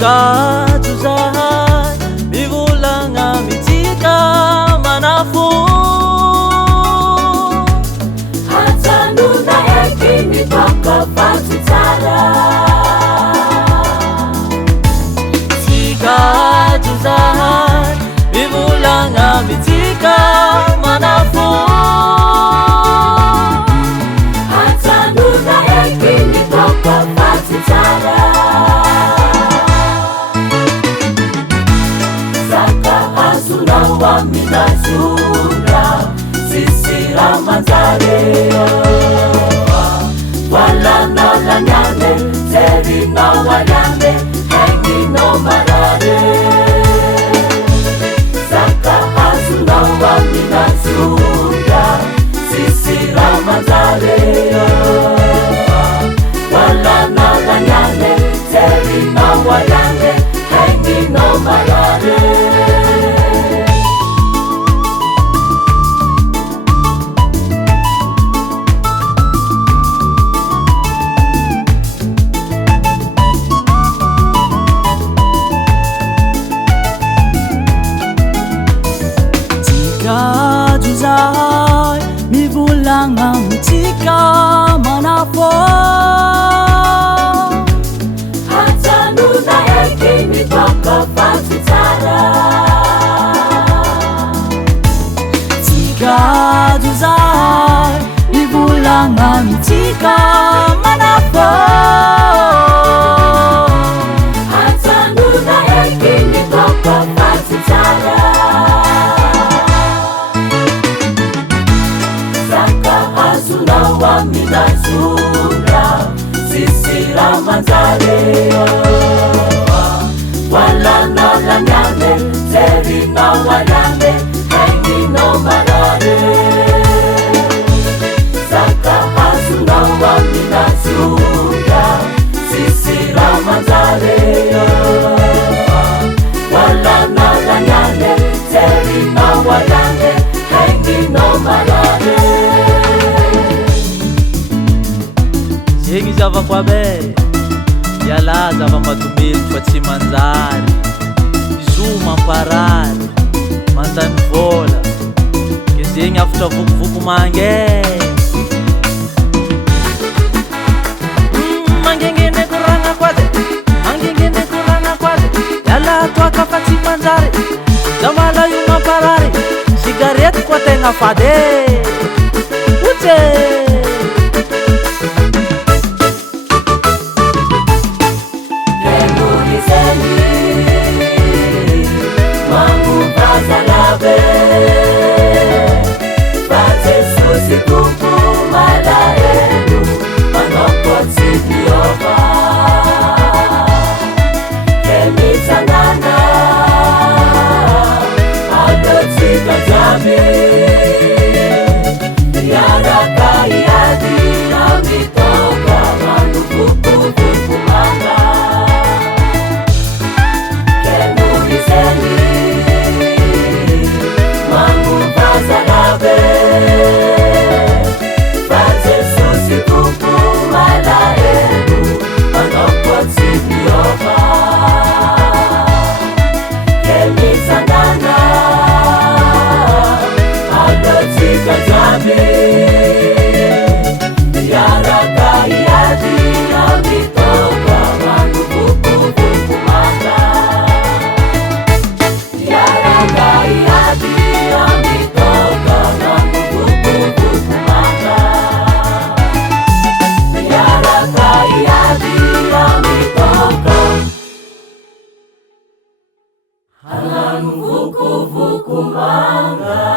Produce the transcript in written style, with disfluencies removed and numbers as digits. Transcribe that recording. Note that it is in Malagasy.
Gato zahay mivolagna mitsika manafo hajanona eky mitoka fatsy tsara Tsy gato zahay mivolagna mitsika manafo hajanona eky mitoka fatsy tsara Amina zura sisira manzarea walana lanyane zerina wayane hengino marare Saka azuna amina zura sisira manzarea walana lanyane zerina wayane hengino marare Gato zahay mivolagna mitsika manafo hajanona eky mitoka fatsy tsara Tsy gato zahay mivolagna mitsika manafo hajanona eky mitoka fatsy tsara Amina zura sisira manzarea walana lanyane zerina wayane hengino marare Saka azuna amina zura sisira manzarea walana lanyane zerina wayane hengino marare Zegny zavako abe Yala zava-matomely fa tsy manjary Izo mamparary Mantany vola Ke zegny afatra vokovoko mange Mangengene korana kwade Mangengene korana kwade Yala toaka fa tsy manjary Zamala io mamparary Sigarety kwa tegna fade Uche Vuku vuku manga